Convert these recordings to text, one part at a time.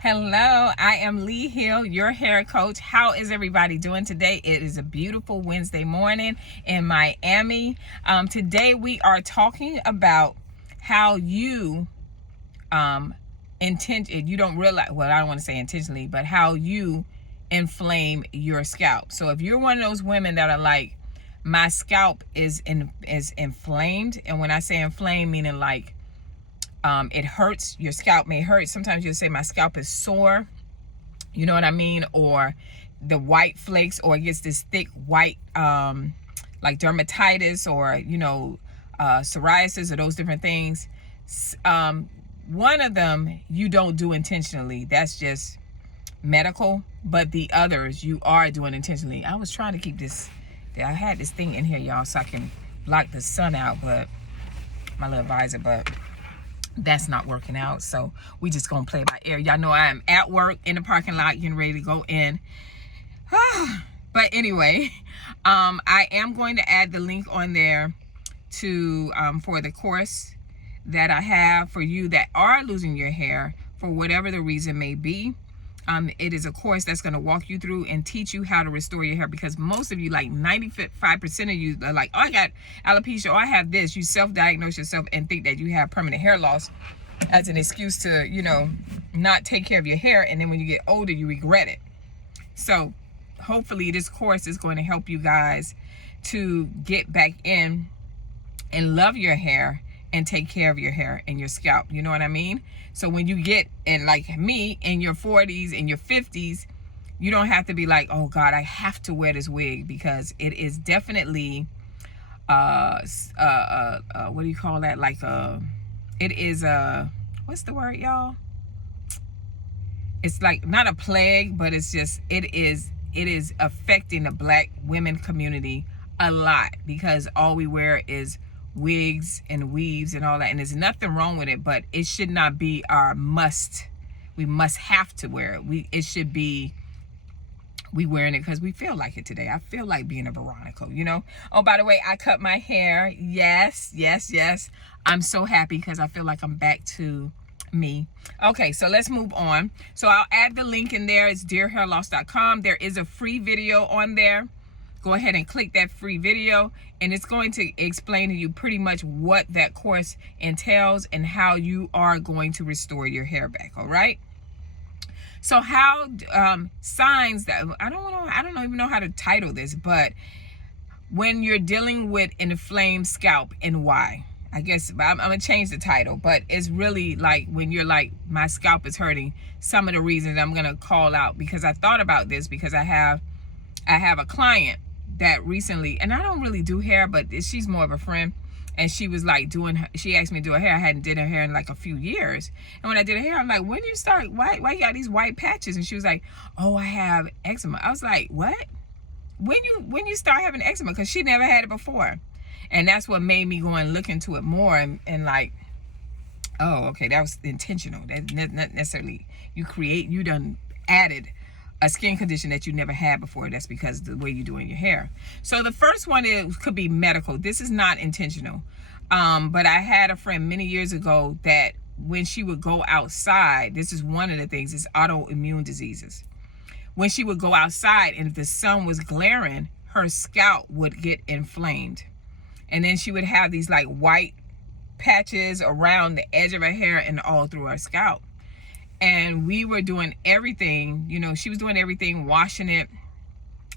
Hello, I am Lee Hill, your hair coach. How is everybody doing today? It is a beautiful Wednesday morning in Miami. Today we are talking about how you you don't realize, well, I don't want to say intentionally, but how you inflame your scalp. So if you're one of those women that are like, my scalp is inflamed, and when I say inflamed, meaning like it hurts, your scalp may hurt. Sometimes you'll say my scalp is sore, you know what I mean? Or the white flakes, or it gets this thick white like dermatitis, or psoriasis, or those different things. One of them you don't do intentionally, that's just medical, but the others you are doing intentionally. I was trying to keep this, I had this thing in here, y'all, so I can block the sun out, but my little visor, but that's not working out, so we just gonna play by ear. Y'all know I am at work in the parking lot getting ready to go in. But anyway, I am going to add the link on there to for the course that I have for you that are losing your hair for whatever the reason may be. It is a course that's going to walk you through and teach you how to restore your hair, because most of you, like 95% of you, are like, oh, I got alopecia, or I have this. You self-diagnose yourself and think that you have permanent hair loss as an excuse to, not take care of your hair. And then when you get older, you regret it. So hopefully this course is going to help you guys to get back in and love your hair and take care of your hair and your scalp. You know what I mean? So when you get in, like me, in your 40s and your 50s, you don't have to be like, oh God, I have to wear this wig, because it is definitely what do you call that? Like it is what's the word, y'all? It's like not a plague, but it's just it is affecting the Black women community a lot, because all we wear is wigs and weaves and all that, and there's nothing wrong with it, but it should not be our must. We must have to wear it. It should be we wearing it because we feel like it today. I feel like being a Veronica, Oh, by the way, I cut my hair. Yes. I'm so happy because I feel like I'm back to me. Okay, so let's move on. So I'll add the link in there. It's dearhairloss.com. There is a free video on there. Go ahead and click that free video, and it's going to explain to you pretty much what that course entails and how you are going to restore your hair back. All right. So how signs that I don't even know how to title this, but when you're dealing with inflamed scalp and why. I guess I'm gonna change the title, but it's really like when you're like, my scalp is hurting. Some of the reasons I'm gonna call out, because I thought about this, because I have a client that recently, and I don't really do hair, but she's more of a friend, and she was like she asked me to do her hair. I hadn't did her hair in like a few years, and when I did her hair, I'm like, when you start, why you got these white patches? And she was like, oh, I have eczema. I was like, what? When you start having eczema? Because she never had it before. And that's what made me go and look into it more, and like, oh, okay, that was intentional. That's not necessarily you done added a skin condition that you never had before. That's because of the way you're doing your hair. So the first one could be medical. This is not intentional. But I had a friend many years ago that when she would go outside, this is one of the things, is autoimmune diseases. When she would go outside and if the sun was glaring, her scalp would get inflamed. And then she would have these like white patches around the edge of her hair and all through her scalp. And we were doing everything, she was doing everything, washing it,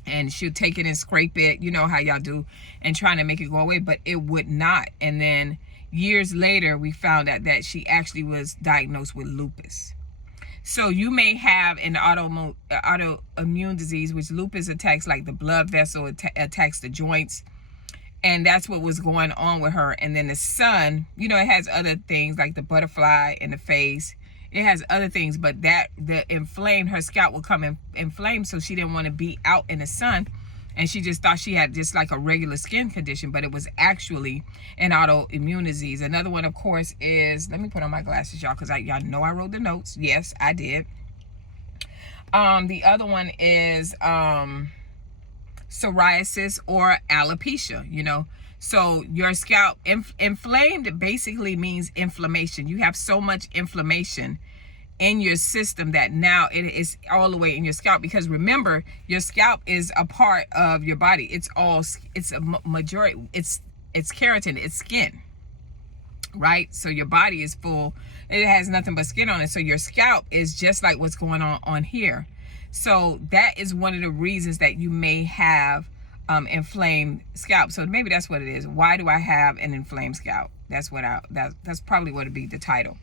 and she'd take it and scrape it, how y'all do, and trying to make it go away, but it would not. And then years later, we found out that she actually was diagnosed with lupus. So you may have an autoimmune disease, which lupus attacks like the blood vessel, attacks the joints. And that's what was going on with her. And then the sun, it has other things like the butterfly in the face. It has other things, but her scalp will come inflamed, so she didn't want to be out in the sun, and she just thought she had just like a regular skin condition, but it was actually an autoimmune disease. Another one, of course, is, let me put on my glasses, y'all, because y'all know I wrote the notes. Yes, I did. The other one is psoriasis or alopecia, So your scalp, inflamed basically means inflammation. You have so much inflammation in your system that now it is all the way in your scalp. Because remember, your scalp is a part of your body. It's a majority, it's keratin, it's skin, right? So your body is full, it has nothing but skin on it. So your scalp is just like what's going on here. So that is one of the reasons that you may have inflamed scalp. So maybe that's what it is. Why do I have an inflamed scalp? That's probably what would be the title.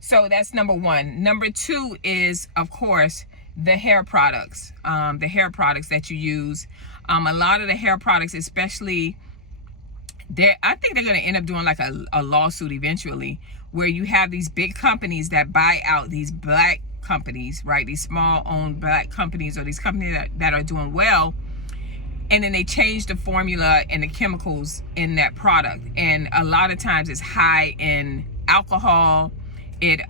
So that's number one. Number two is, of course, the hair products. The hair products that you use. A lot of the hair products, especially, I think they're going to end up doing like a lawsuit eventually, where you have these big companies that buy out these black companies, right? These small owned black companies, or these companies that are doing well. And then they change the formula and the chemicals in that product. And a lot of times it's high in alcohol. It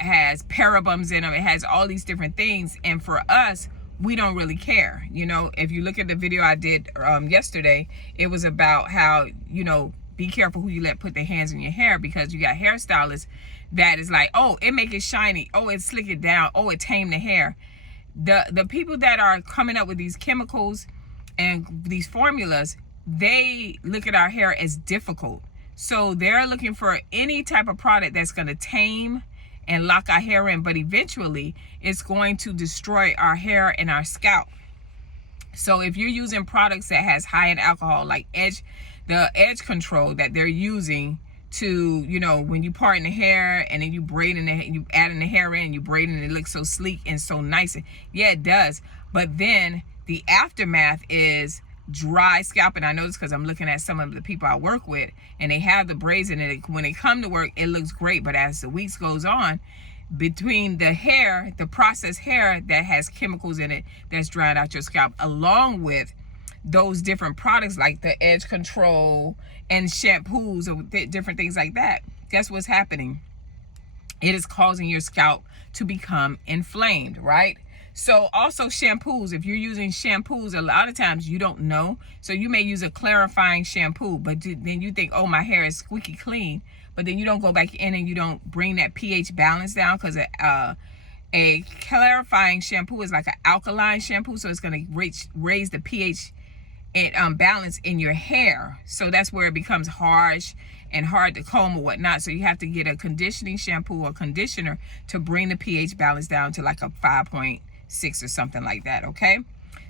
has parabens in them. It has all these different things. And for us, we don't really care. You know, if you look at the video I did yesterday, it was about how, you know, be careful who you let put their hands in your hair, because you got hairstylists that is like, oh, it make it shiny. Oh, it slick it down. Oh, it tame the hair. The people that are coming up with these chemicals and these formulas, they look at our hair as difficult. So they're looking for any type of product that's going to tame and lock our hair in, but eventually it's going to destroy our hair and our scalp. So if you're using products that has high in alcohol, like the edge control that they're using to, you know, when you part in the hair and then you braid in the hair, you add in the hair in, you braid in, it looks so sleek and so nice. Yeah, it does. But then the aftermath is dry scalp. And I know this because I'm looking at some of the people I work with, and they have the braids in it. When they come to work, it looks great. But as the weeks goes on, between the hair, the processed hair that has chemicals in it that's drying out your scalp, along with those different products like the edge control and shampoos or different things like that, guess what's happening? It is causing your scalp to become inflamed, right? So also shampoos, if you're using shampoos, a lot of times you don't know. So you may use a clarifying shampoo, but then you think, oh, my hair is squeaky clean. But then you don't go back in and you don't bring that pH balance down, because a clarifying shampoo is like an alkaline shampoo. So it's going to raise the pH and balance in your hair. So that's where it becomes harsh and hard to comb or whatnot. So you have to get a conditioning shampoo or conditioner to bring the pH balance down to like a 5.6 or something like that, okay?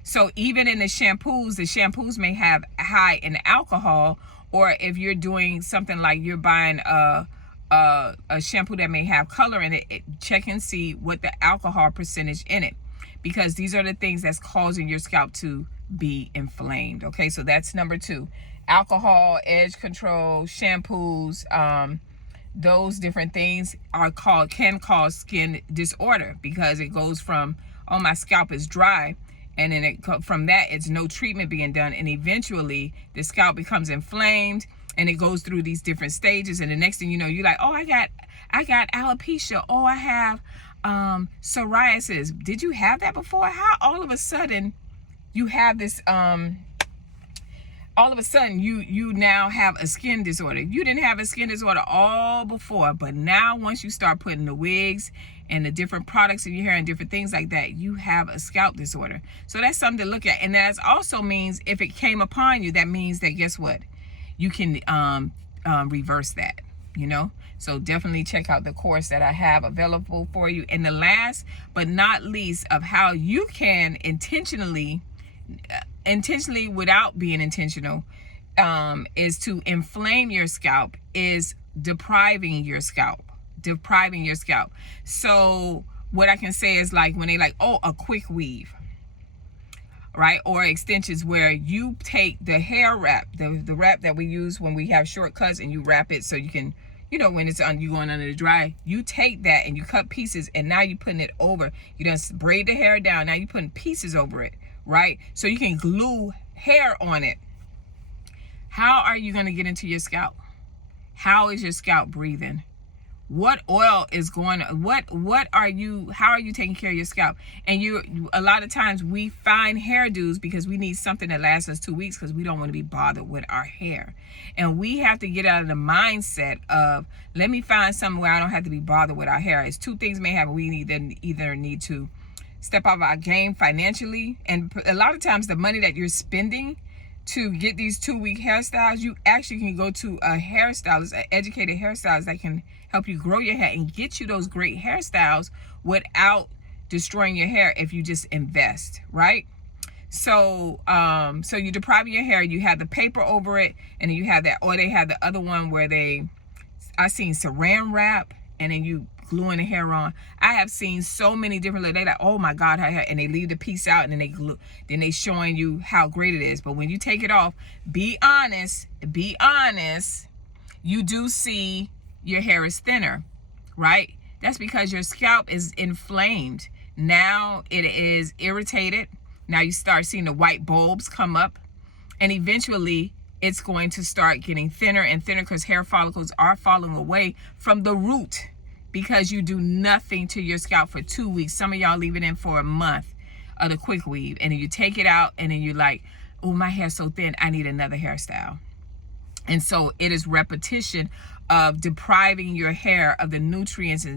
So even in the shampoos may have high in alcohol, or if you're doing something like you're buying a shampoo that may have color in it, check and see what the alcohol percentage in it, because these are the things that's causing your scalp to be inflamed. Okay, so that's number two. Alcohol, edge control, shampoos, those different things can cause skin disorder, because it goes from, oh, my scalp is dry, and then from that it's no treatment being done, and eventually the scalp becomes inflamed, and it goes through these different stages, and the next thing you know, you're like, oh, I got alopecia. Oh, I have psoriasis. Did you have that before? How all of a sudden you have this all of a sudden you now have a skin disorder? You didn't have a skin disorder all before, but now once you start putting the wigs and the different products in your hair and different things like that, you have a scalp disorder. So that's something to look at. And that also means if it came upon you, that means that, guess what, you can reverse that, you know. So definitely check out the course that I have available for you. And the last but not least of how you can intentionally without being intentional, is to inflame your scalp, is depriving your scalp. So what I can say is, like when they like, oh, a quick weave, right? Or extensions, where you take the hair wrap, the wrap that we use when we have short cuts, and you wrap it so you can, you know, when it's you going under the dry, you take that and you cut pieces, and now you're putting it over. You done braid the hair down, now you're putting pieces over it, right? So you can glue hair on it. How are you going to get into your scalp? How is your scalp breathing? what oil is going on, what are you, how are you taking care of your scalp? And a lot of times we find hairdos because we need something that lasts us 2 weeks because we don't want to be bothered with our hair. And we have to get out of the mindset of, let me find something where I don't have to be bothered with our hair. It's two things may happen. We either need to step up our game financially, and a lot of times the money that you're spending to get these 2-week hairstyles, you actually can go to a hairstylist, an educated hairstylist that can help you grow your hair and get you those great hairstyles without destroying your hair if you just invest, right? So so you're depriving your hair, you have the paper over it, and then you have that, or they have the other one where I seen saran wrap and then you gluing the hair on. I have seen so many different, they like, oh my God, and they leave the piece out and then they glue, then they showing you how great it is. But when you take it off, be honest, you do see your hair is thinner, right? That's because your scalp is inflamed. Now it is irritated. Now you start seeing the white bulbs come up, and eventually it's going to start getting thinner and thinner because hair follicles are falling away from the root because you do nothing to your scalp for 2 weeks. Some of y'all leave it in for a month of the quick weave, and then you take it out and then you're like, oh, my hair's so thin, I need another hairstyle. And so it is repetition of depriving your hair of the nutrients it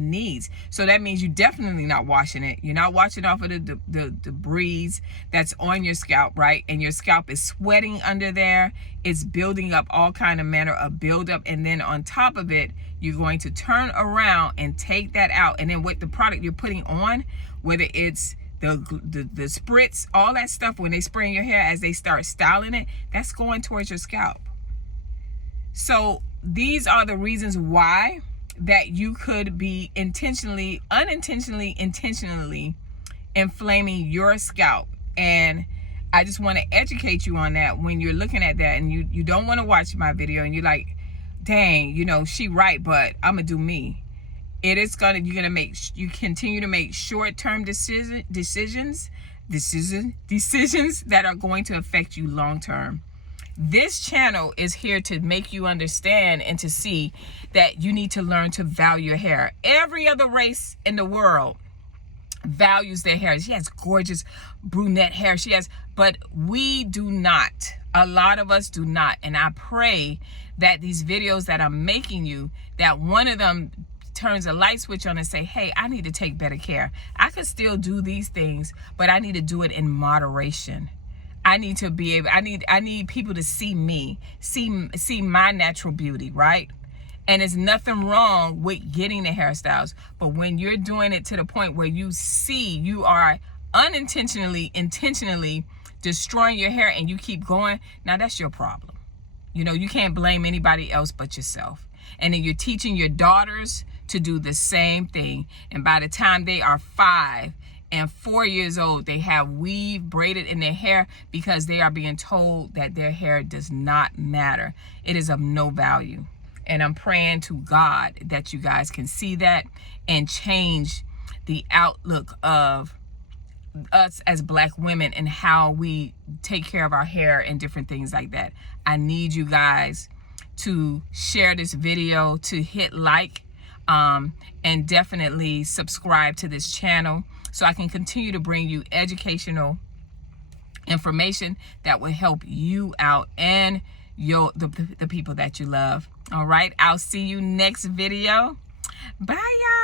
needs. So that means you're definitely not washing it. You're not washing off of the debris that's on your scalp, right? And your scalp is sweating under there. It's building up all kind of manner of buildup. And then on top of it, you're going to turn around and take that out. And then with the product you're putting on, whether it's the spritz, all that stuff, when they spray in your hair as they start styling it, that's going towards your scalp. So these are the reasons why that you could be intentionally, unintentionally, intentionally inflaming your scalp. And I just want to educate you on that when you're looking at that and you don't want to watch my video and you're like, dang, you know, she right, but I'm gonna do me. It is gonna, you continue to make short-term decisions that are going to affect you long-term. This channel is here to make you understand and to see that you need to learn to value your hair. Every other race in the world values their hair. She has gorgeous brunette hair. But we do not. A lot of us do not. And I pray that these videos that I'm making you, that one of them turns a light switch on and say, hey, I need to take better care. I could still do these things, but I need to do it in moderation. I need to be able, I need people to see me, see my natural beauty, right? And there's nothing wrong with getting the hairstyles. But when you're doing it to the point where you see you are unintentionally, intentionally destroying your hair and you keep going, now that's your problem. You know, you can't blame anybody else but yourself. And then you're teaching your daughters to do the same thing. And by the time they are 5 and 4 years old, they have weave braided in their hair because they are being told that their hair does not matter. It is of no value. And I'm praying to God that you guys can see that and change the outlook of us as Black women and how we take care of our hair and different things like that. I need you guys to share this video, to hit like, and definitely subscribe to this channel so I can continue to bring you educational information that will help you out and the people that you love. All right, I'll see you next video. Bye, y'all.